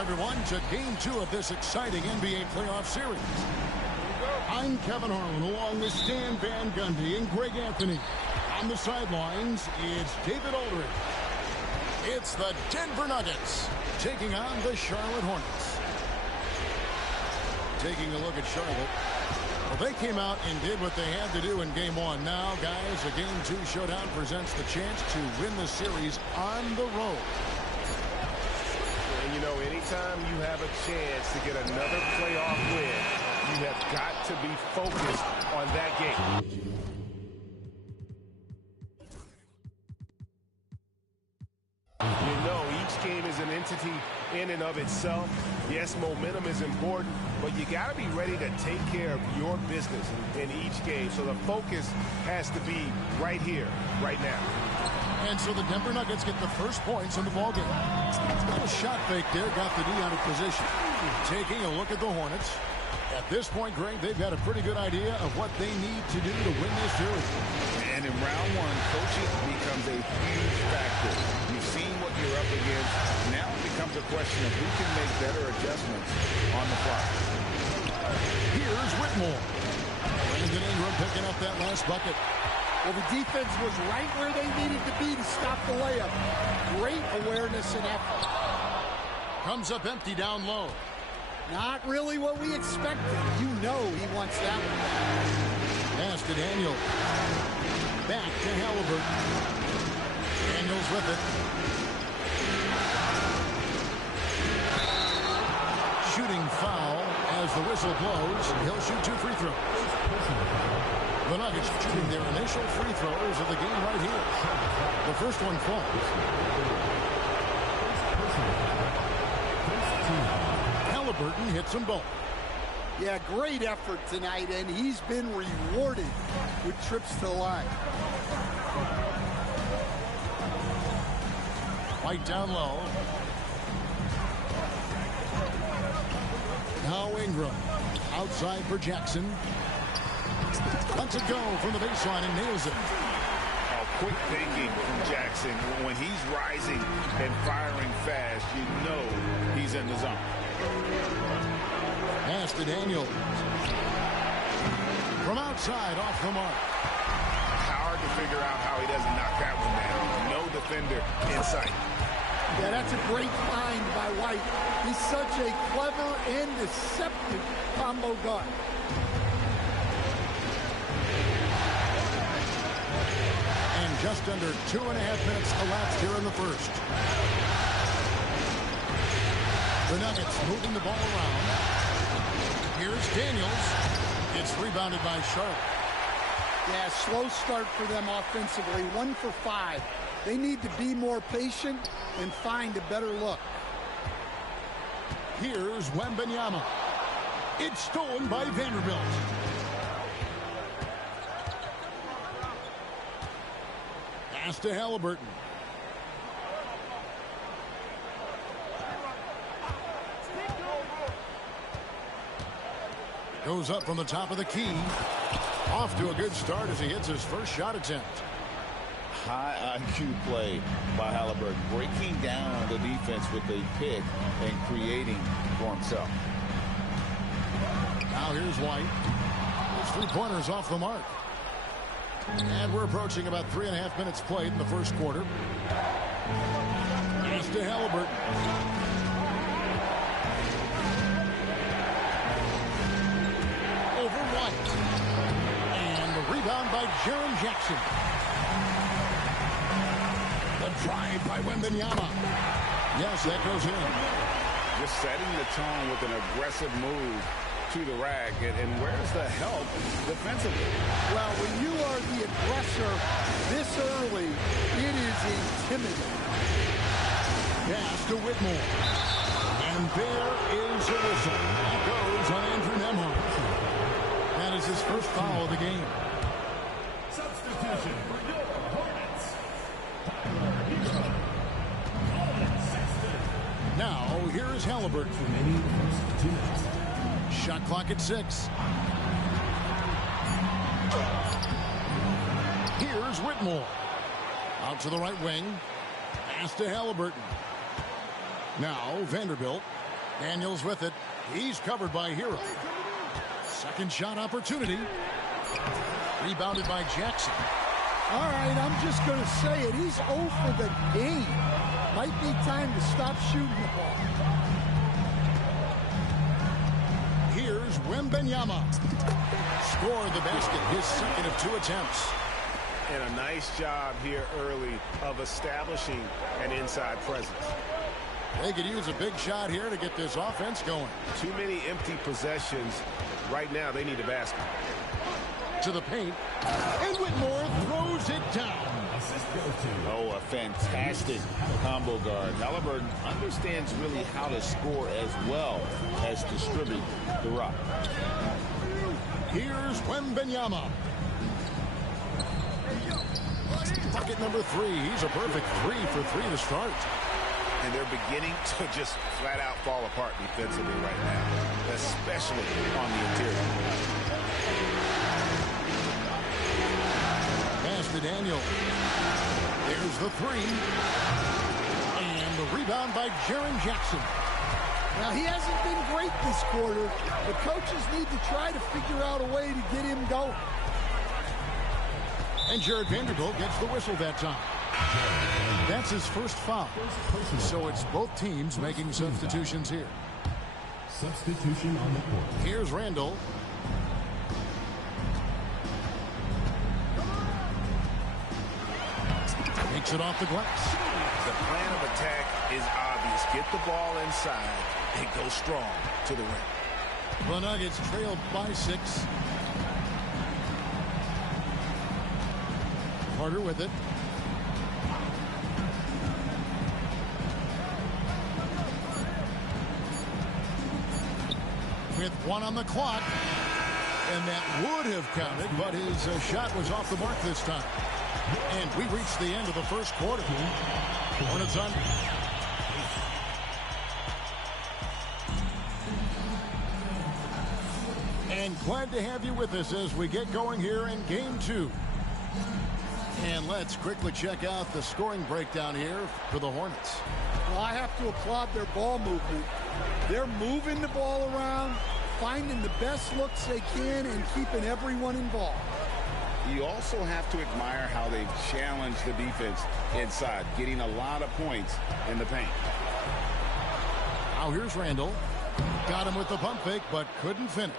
Everyone, to Game 2 of this exciting NBA playoff series. I'm Kevin Harlan along with Stan Van Gundy and Greg Anthony. On the sidelines, it's David Aldridge. It's the Denver Nuggets taking on the Charlotte Hornets. Taking a look at Charlotte. Well, they came out and did what they had to do in Game 1. Now, guys, a Game 2 showdown presents the chance to win the series on the road. And, you know, anytime you have a chance to get another playoff win, you have got to be focused on that game. You know, each game is an entity in and of itself. Yes, momentum is important, but you got to be ready to take care of your business in each game. So the focus has to be right here, right now. And so the Denver Nuggets get the first points in the ballgame. A little shot fake there, got the D out of position. Taking a look at the Hornets. At this point, Greg, they've got a pretty good idea of what they need to do to win this series. And in round one, coaching becomes a huge factor. You've seen what you're up against. Now it becomes a question of who can make better adjustments on the fly. Here's Whitmore. Brandon Ingram picking up that last bucket. Well, the defense was right where they needed to be to stop the layup. Great awareness and effort. Comes up empty down low. Not really what we expected. You know he wants that one. Pass to Daniel. Back to Halliburton. Daniels with it. Shooting foul as the whistle blows. He'll shoot 2 free throws. The Nuggets shooting their initial free throws of the game right here. The first one falls. Halliburton hits them both. Yeah, great effort tonight, and he's been rewarded with trips to the line. White down low. Now Ingram. Outside for Jackson. Lets it go from the baseline and nails it. Oh, quick thinking from Jackson. When he's rising and firing fast, you know he's in the zone. Pass to Daniel. From outside, off the mark. Hard to figure out how he doesn't knock that one down. No defender in sight. Yeah, that's a great find by White. He's such a clever and deceptive combo guard. And just under 2.5 minutes elapsed here in the first. The Nuggets moving the ball around. Here's Daniels. It's rebounded by Charlotte. Yeah, slow start for them offensively. 1 for 5. They need to be more patient and find a better look. Here's Wembanyama. It's stolen by Vanderbilt. Pass to Halliburton. Goes up from the top of the key. Off to a good start as he hits his first shot attempt. High IQ play by Halliburton, breaking down the defense with a pick and creating for himself. Now here's White. His three-pointers off the mark. And we're approaching about 3.5 minutes played in the first quarter. Pass to Halliburton. Over White. And the rebound by Jaren Jackson. The drive by Wembanyama. Yes, that goes in. Just setting the tone with an aggressive move to the rack. And where's the help defensively? Well, when you are the aggressor this early, it is intimidating. Pass to Whitmore. And there is a whistle. That goes on Andrew Nembhard. That is his first foul of the game. Substitution for your Hornets. Now, here is Halliburton. Shot clock at 6. Here's Whitmore. Out to the right wing. Pass to Halliburton. Now, Vanderbilt. Daniels with it. He's covered by Hero. Second shot opportunity. Rebounded by Jackson. All right, I'm just going to say it. He's 0 for the game. Might be time to stop shooting the ball. Here's Wembanyama. Scored the basket, his second of 2 attempts. And a nice job here early of establishing an inside presence. They could use a big shot here to get this offense going. Too many empty possessions. Right now, they need a basket. To the paint. And Whitmore throws it down. Oh, a fantastic combo guard. Halliburton understands really how to score as well as distribute the rock. Here's Wembanyama. Bucket number 3. He's a perfect 3 for 3 to start. And they're beginning to just flat out fall apart defensively right now, especially on the interior. Pass to Daniel. There's the 3. And the rebound by Jaren Jackson. Now, he hasn't been great this quarter. The coaches need to try to figure out a way to get him going. And Jared Vanderbilt gets the whistle that time. That's his first foul. So it's both teams making substitutions here. Substitution on the court. Here's Randall. Takes it off the glass. The plan of attack is obvious. Get the ball inside and go strong to the rim. The Nuggets trailed by 6. Carter with it. With 1 on the clock. And that would have counted, but his shot was off the mark this time. And we reached the end of the first quarter. Hornets on. And glad to have you with us as we get going here in Game 2. And let's quickly check out the scoring breakdown here for the Hornets. Well, I have to applaud their ball movement. They're moving the ball around, finding the best looks they can, and keeping everyone involved. You also have to admire how they've challenged the defense inside, getting a lot of points in the paint. Now here's Randall. Got him with the pump fake, but couldn't finish.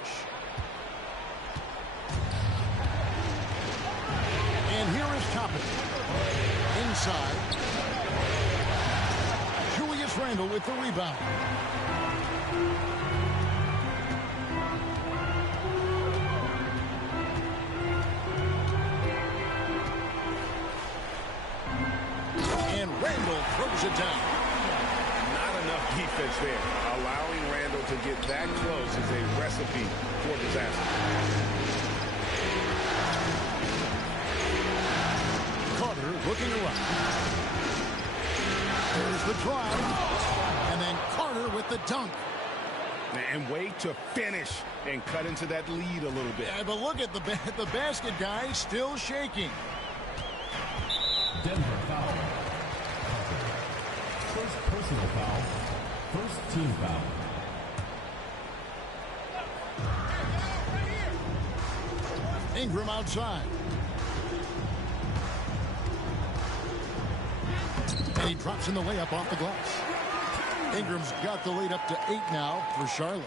And here is Toppin. Inside. Julius Randle with the rebound. Randall throws it down. Not enough defense there. Allowing Randall to get that close is a recipe for disaster. Carter looking around. There's the drive. And then Carter with the dunk. And way to finish and cut into that lead a little bit. Yeah, but look at the basket guy still shaking. Denver foul. First personal foul. First team foul. Ingram outside. And he drops in the layup off the glass. Ingram's got the lead up to 8 now for Charlotte.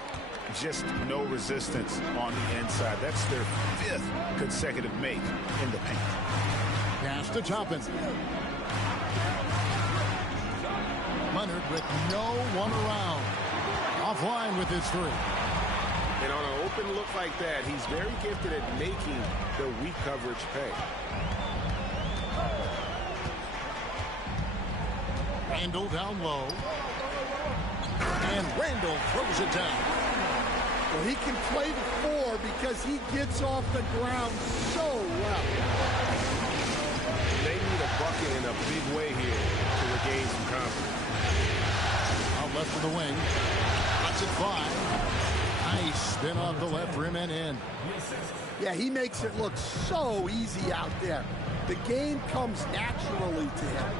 Just no resistance on the inside. That's their 5th consecutive make in the paint. Pass to Toppin. Leonard with no one around. Offline with his 3. And on an open look like that, he's very gifted at making the weak coverage pay. Randall down low. And Randall throws it down. Well, he can play the 4 because he gets off the ground so well. They need a bucket in a big way here to regain some confidence. Out left of the wing. Lets it fly. Nice spin off the left rim and in. Yeah, he makes it look so easy out there. The game comes naturally to him.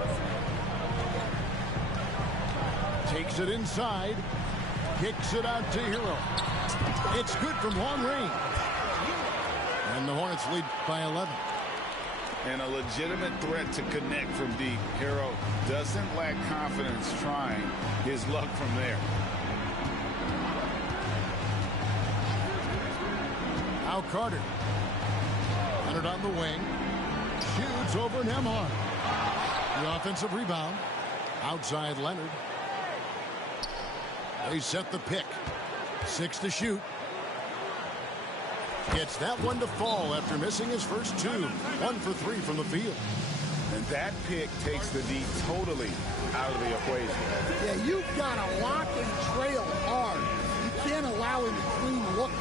Takes it inside. Kicks it out to Hero. It's good from long range. And the Hornets lead by 11. And a legitimate threat to connect from deep. Hero doesn't lack confidence trying his luck from there. Now Carter. Leonard on the wing. Shoots over Nembhard. The offensive rebound. Outside Leonard. They set the pick. 6 to shoot. Gets that one to fall after missing his first 2. 1 for 3 from the field. And that pick takes the D totally out of the equation. Yeah, you've got to lock and trail hard. You can't allow him to clean look.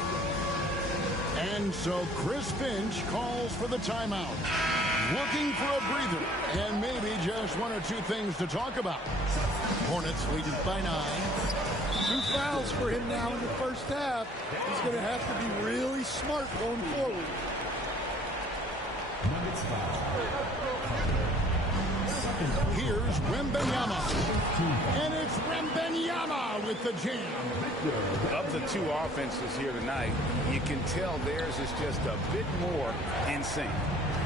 And so Chris Finch calls for the timeout. Looking for a breather and maybe just 1 or 2 things to talk about. Hornets leading by 9. 2 fouls for him now in the first half. He's going to have to be really smart going forward. Nuggets foul. Here's Wembanyama. And it's Wembanyama with the jam. Of the 2 offenses here tonight, you can tell theirs is just a bit more in sync.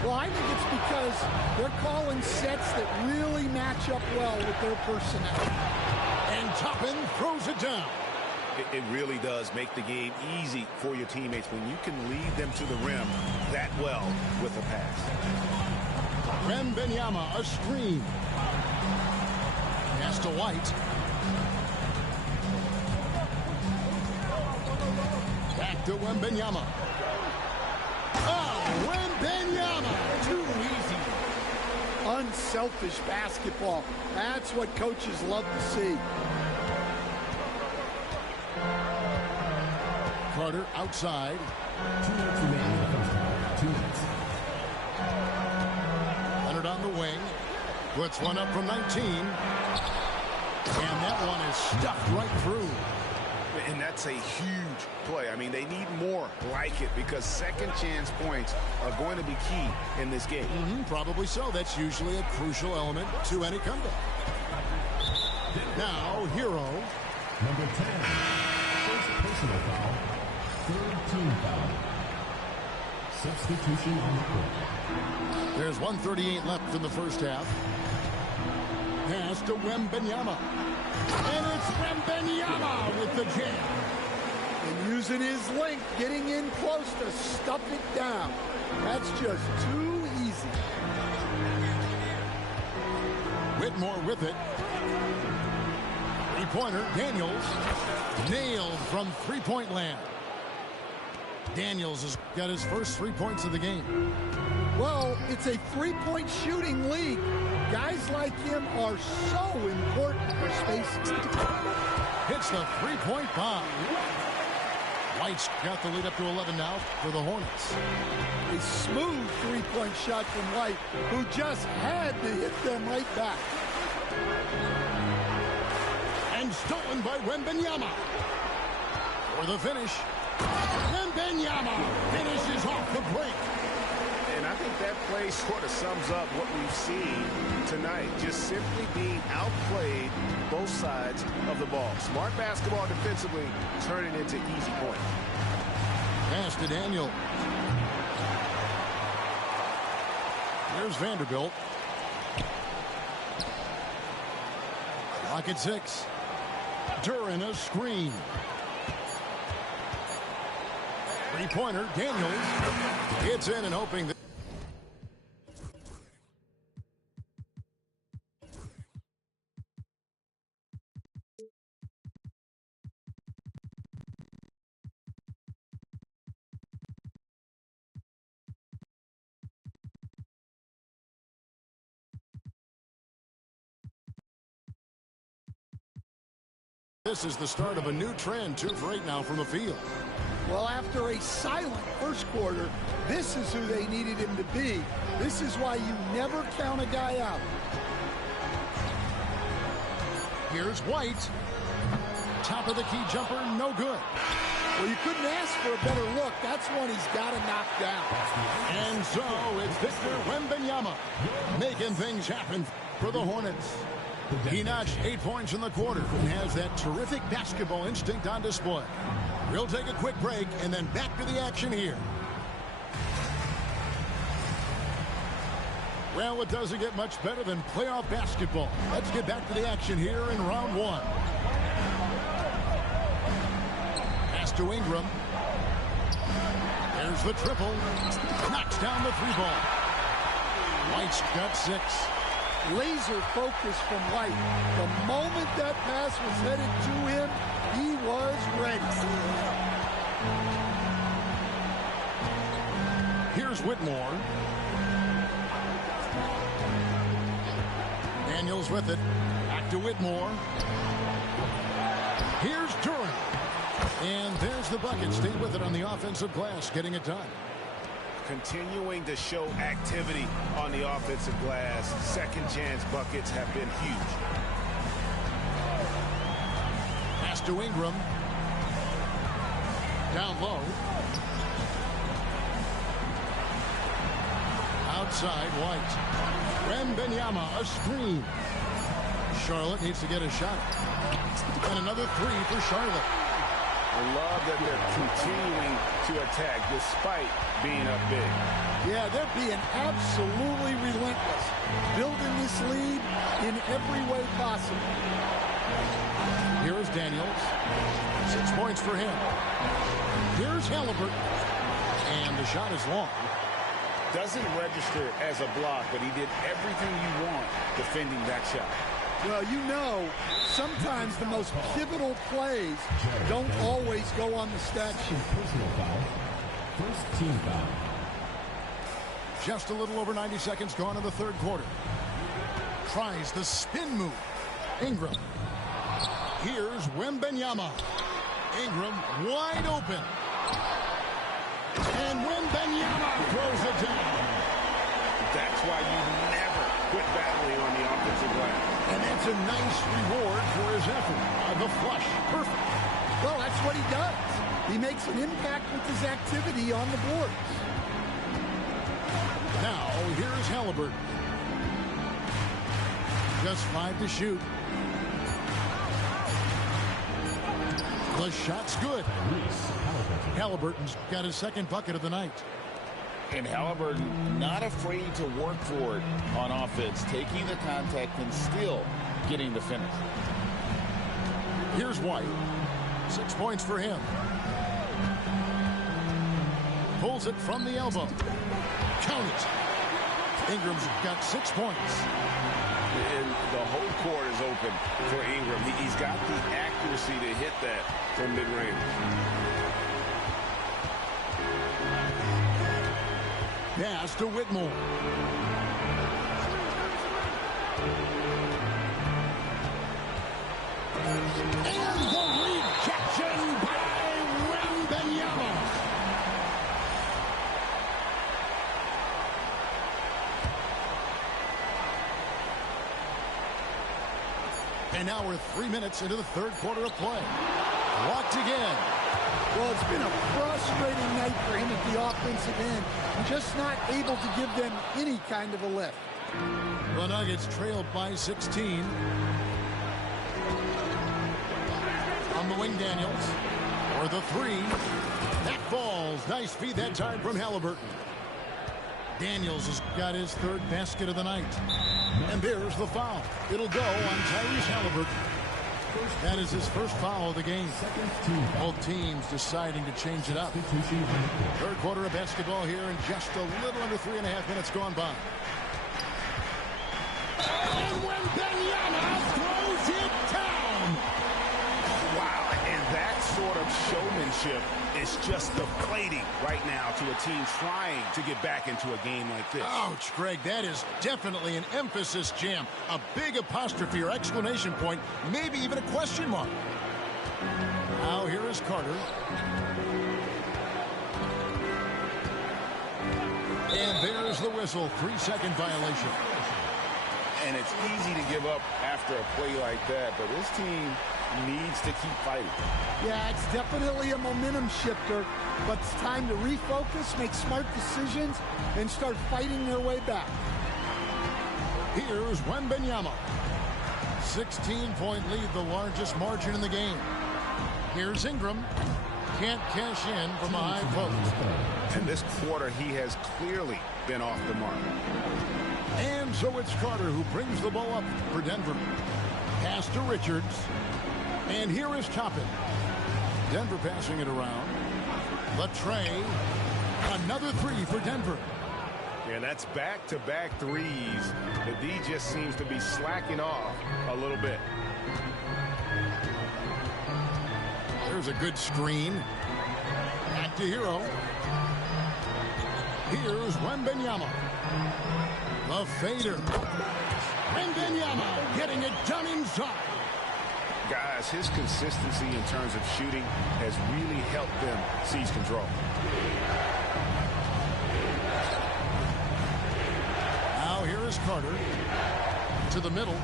Well, I think it's because they're calling sets that really match up well with their personnel. And Toppin throws it down. It really does make the game easy for your teammates when you can lead them to the rim that well with a pass. Wembanyama, a screen. Pass to White. Back to Wembanyama. Oh, Wembanyama! Too easy. Unselfish basketball. That's what coaches love to see. Carter outside. 2 minutes remaining in the first half. 2 minutes. Leonard on the wing. Puts one up from 19. And that one is stuffed right through. And that's a huge play. I mean, they need more like it because second chance points are going to be key in this game. Probably so. That's usually a crucial element to any comeback. Now, Hero. Number 10. First personal foul. Third team foul. Substitution on the court. There's 1:38 left in the first half. Pass to Wembanyama. And it's Wembanyama with the jam. And using his length, getting in close to stuff it down. That's just too easy. Whitmore with it. Three-pointer, Daniels. Nailed from three-point land. Daniels has got his first 3 points of the game. Well, it's a three-point shooting league. Guys like him are so important for spacing. Hits the three-point bomb. White's got the lead up to 11 now for the Hornets. A smooth three-point shot from White, who just had to hit them right back. And stolen by Wembanyama. For the finish. Wembanyama finishes off the break. And I think that play sort of sums up what we've seen tonight. Just simply being outplayed both sides of the ball. Smart basketball defensively, turning into easy points. Pass to Daniel. Here's Vanderbilt. Clock at 6. Duran a screen. Three-pointer, Daniels. It's in and hoping that. This is the start of a new trend, 2 for 8 now from the field. Well, after a silent first quarter, this is who they needed him to be. This is why you never count a guy out. Here's White. Top of the key jumper, no good. Well, you couldn't ask for a better look. That's one he's got to knock down. And so it's Victor Wembanyama making things happen for the Hornets. He notched 8 points in the quarter and has that terrific basketball instinct on display. We'll take a quick break and then back to the action here. Well, it doesn't get much better than playoff basketball. Let's get back to the action here in round 1. Pass to Ingram. There's the triple. Knocks down the 3-ball. White's got 6. Laser focus from White. The moment that pass was headed to him, he was ready. Here's Whitmore. Daniels with it. Back to Whitmore. Here's Duran. And there's the bucket. Stay with it on the offensive glass, getting it done. Continuing to show activity on the offensive glass. Second chance buckets have been huge. Pass to Ingram. Down low. Outside, White. Wembanyama, a screen. Charlotte needs to get a shot. And another 3 for Charlotte. I love that they're continuing to attack despite being up big. Yeah, they're being absolutely relentless. Building this lead in every way possible. Here is Daniels. 6 points for him. Here's Halliburton. And the shot is long. Doesn't register as a block, but he did everything you want defending that shot. Well, you know, sometimes the most pivotal plays don't always go on the stat sheet. Personal foul. First team foul. Just a little over 90 seconds gone in the third quarter. Tries the spin move. Ingram. Here's Wembanyama. Ingram wide open. And Wembanyama throws it down. That's why you never quit battling on the offensive glass. And that's a nice reward for his effort. The flush. Perfect. Well, that's what he does. He makes an impact with his activity on the board. Now, here's Halliburton. Just 5 to shoot. The shot's good. Halliburton's got his second bucket of the night. And Halliburton not afraid to work for it on offense, taking the contact and still getting the finish. Here's White. 6 points for him. Pulls it from the elbow. Count it. Ingram's got 6 points. And the whole court is open for Ingram. He's got the accuracy to hit that from mid-range. pass to Whitmore. And the rejection by Wembanyama. And now we're 3 minutes into the third quarter of play. Blocked again. Well, it's been a frustrating night for him at the offensive end. Just not able to give them any kind of a lift. The Nuggets trailed by 16. On the wing, Daniels. For the three. That falls. Nice feed that time from Halliburton. Daniels has got his third basket of the night. And there's the foul. It'll go on Tyrese Halliburton. That is his first foul of the game. Both teams deciding to change it up. Third quarter of basketball here and just a little under 3.5 minutes gone by. And Wembanyama throws it down. Wow, and that sort of showmanship is just deflating right now to a team trying to get back into a game like this. Ouch, Greg, that is definitely an emphasis jam. A big apostrophe or exclamation point, maybe even a question mark. Now here is Carter. And there's the whistle, 3-second violation. And it's easy to give up after a play like that, but this team needs to keep fighting. Yeah, it's definitely a momentum shifter, but it's time to refocus, make smart decisions, and start fighting their way back. Here's Wembanyama. 16-point lead, the largest margin in the game. Here's Ingram. Can't cash in from a high post. And this quarter, he has clearly been off the mark. And so it's Carter who brings the ball up for Denver. Pass to Richards. And here is Toppin. Denver passing it around. The tray. Another three for Denver. And that's back-to-back threes. The D just seems to be slacking off a little bit. There's a good screen. Back to Hero. Here's Wembanyama. The fader. Wembanyama getting it done inside. Guys, his consistency in terms of shooting has really helped them seize control. Now here is Carter. To the middle.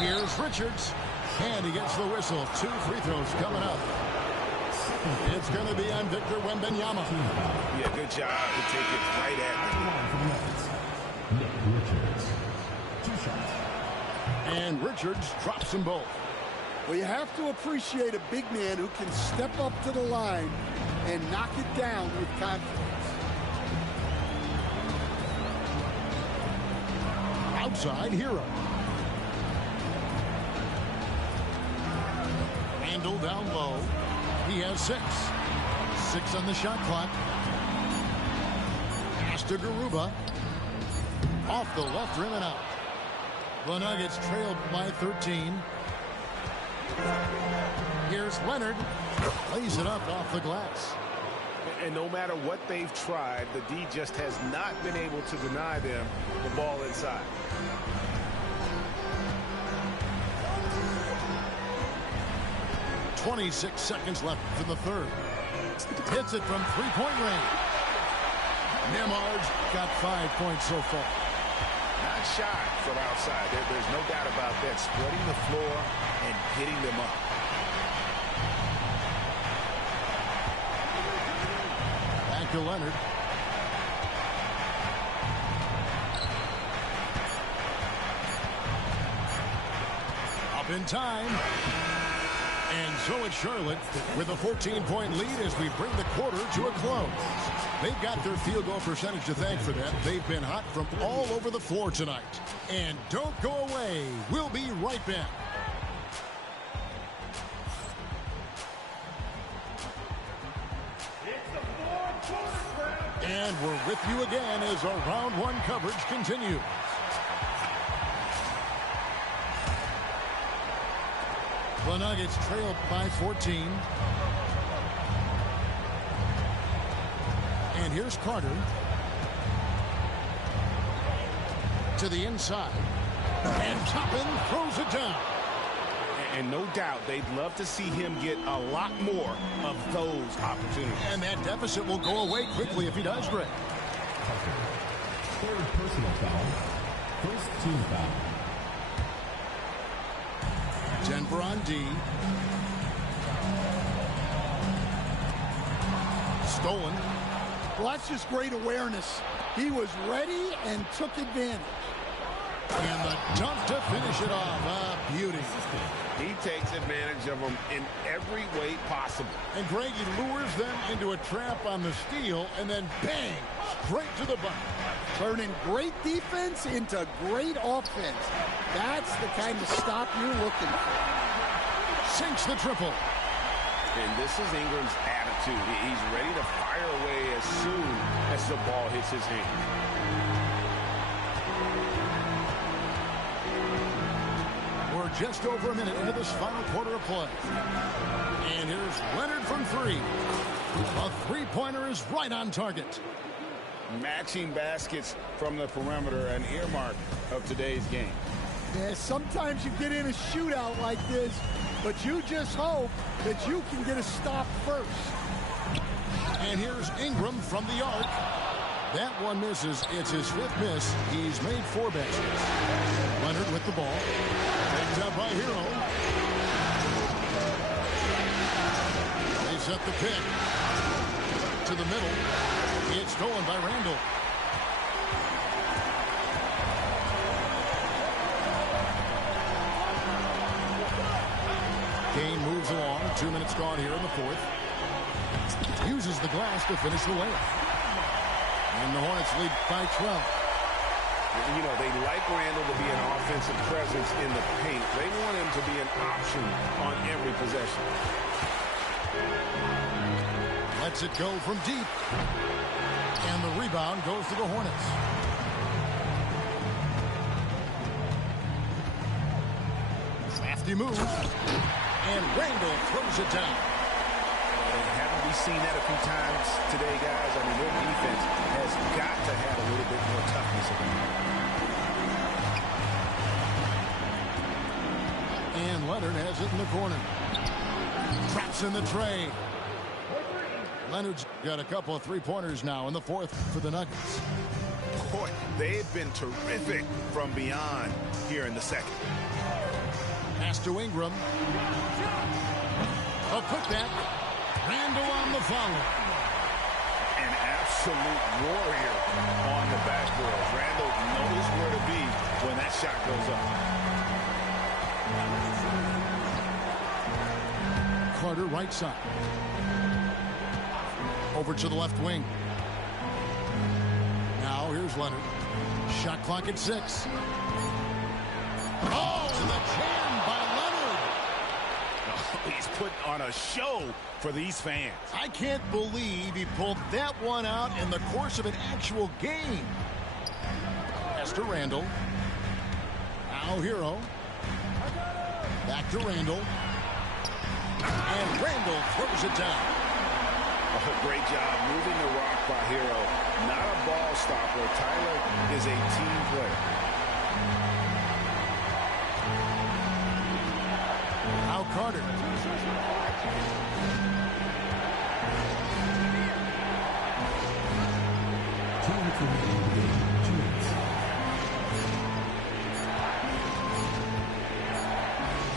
Here's Richards. And he gets the whistle. 2 free throws coming up. It's going to be on Victor Wembanyama. Yeah, good job to take it right at him. Nick Richards. 2 shots. And Richards drops them both. Well, you have to appreciate a big man who can step up to the line and knock it down with confidence. Outside, Hero. Randall down low. He has 6. 6 on the shot clock. Pass to Garuba. Off the left rim and out. The Nuggets trailed by 13. Here's Leonard. Lays it up off the glass. And no matter what they've tried, the D just has not been able to deny them the ball inside. .26 seconds left in the third. Hits it from three-point range. Nembhard's got 5 points so far. Not shy from outside. There's no doubt about that. Spreading the floor and hitting them up. Back to Leonard. Up in time. And so it's Charlotte with a 14-point lead as we bring the quarter to a close. They've got their field goal percentage to thank for that. They've been hot from all over the floor tonight. And don't go away. We'll be right back. And we're with you again as our round one coverage continues. The Nuggets trailed by 14. And here's Carter. To the inside. And Toppin throws it down. And no doubt they'd love to see him get a lot more of those opportunities. And that deficit will go away quickly if he does, Greg. Third personal foul. First team foul. Denver on D. Stolen. Well, that's just great awareness. He was ready and took advantage. And the dunk to finish it off. A beauty. He takes advantage of them in every way possible. And Greg, he lures them into a trap on the steal, and then bang, straight to the bucket. Turning great defense into great offense. That's the kind of stop you're looking for. Sinks the triple. And this is Ingram's attitude. He's ready to fire away as soon as the ball hits his hand. We're just over a minute into this final quarter of play. And here's Leonard from three. A three-pointer is right on target. Matching baskets from the perimeter, an earmark of today's game. Yeah, sometimes you get in a shootout like this, but you just hope that you can get a stop first. And here's Ingram from the arc. That one misses. It's his fifth miss. He's made 4 baskets. Leonard with the ball. Picked up by Hero. They set the pick. To the middle. It's stolen by Randall. Game moves along. 2 minutes gone here in the fourth. Uses the glass to finish the layup. And the Hornets lead by 12. You know, they like Randall to be an offensive presence in the paint. They want him to be an option on every possession. Lets it go from deep. And the rebound goes to the Hornets. Crafty move. And Randall throws it down. Haven't we seen that a few times today, guys? I mean, their defense has got to have a little bit more toughness about it. And Leonard has it in the corner. Traps in the tray. Leonard's got a couple of three-pointers now in the fourth for the Nuggets. Boy, they've been terrific from beyond here in the second. Pass to Ingram. A putback. Randall on the follow. An absolute warrior on the backboard. Randall knows where to be when that shot goes up. Carter right side. Over to the left wing. Now here's Leonard. Shot clock at 6. Oh, and the jam by Leonard. He's putting on a show for these fans. I can't believe he pulled that one out in the course of an actual game. Pass to Randall. Now Hero. Back to Randall. And Randall throws it down. Oh, great job moving the rock by Hero. Not a ball stopper. Tyler is a team player. Now Carter.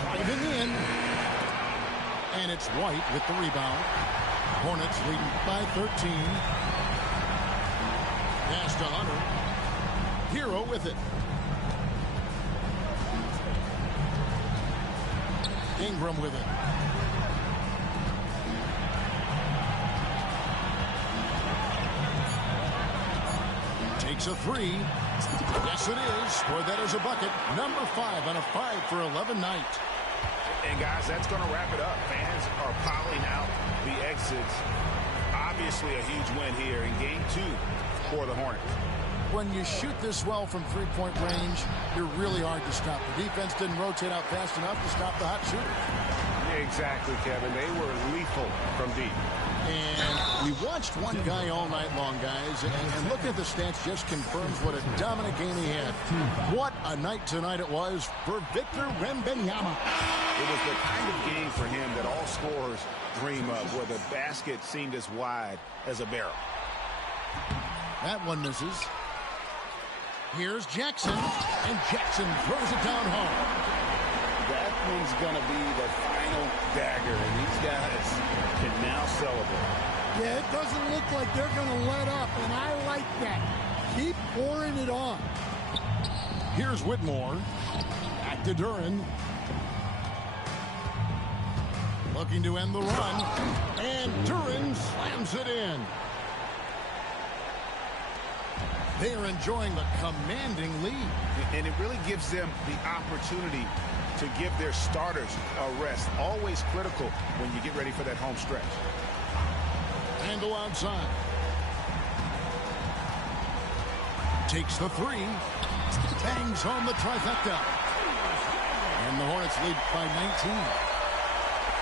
Driving in. And it's White with the rebound. Hornets leading by 13. Pass to Hunter. Hero with it. Ingram with it. Takes a 3. Yes, it is. Scored that as a bucket. Number 5 on a 5-for-11 night. And guys, that's going to wrap it up. Fans are piling out the exits. Obviously a huge win here in game 2 for the Hornets. When you shoot this well from three-point range, you're really hard to stop. The defense didn't rotate out fast enough to stop the hot shooters. Exactly, Kevin. They were lethal from deep. And we watched one guy all night long, guys, and looking at the stats just confirms what a dominant game he had. What a night tonight it was for Victor Wembanyama. It was the kind of game for him that all scorers dream of, where the basket seemed as wide as a barrel. That one misses. Here's Jackson, and Jackson throws it down home. That one's going to be the final dagger, and these guys can now celebrate. Yeah, it doesn't look like they're going to let up, and I like that. Keep pouring it on. Here's Whitmore. Back to Duren. Looking to end the run, and Duren slams it in. They are enjoying the commanding lead. And it really gives them the opportunity to give their starters a rest. Always critical when you get ready for that home stretch. Handle outside. Takes the three. Bangs home the trifecta. And the Hornets lead by 19.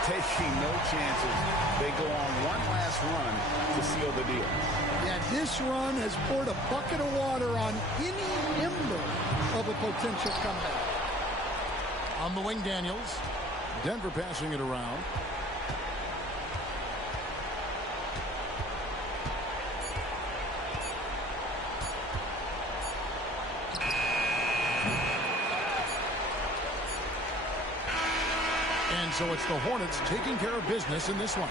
Taking no chances. They go on one last run to seal the deal. Yeah, this run has poured a bucket of water on any ember of a potential comeback. On the wing, Daniels. Denver passing it around. And so it's the Hornets taking care of business in this one.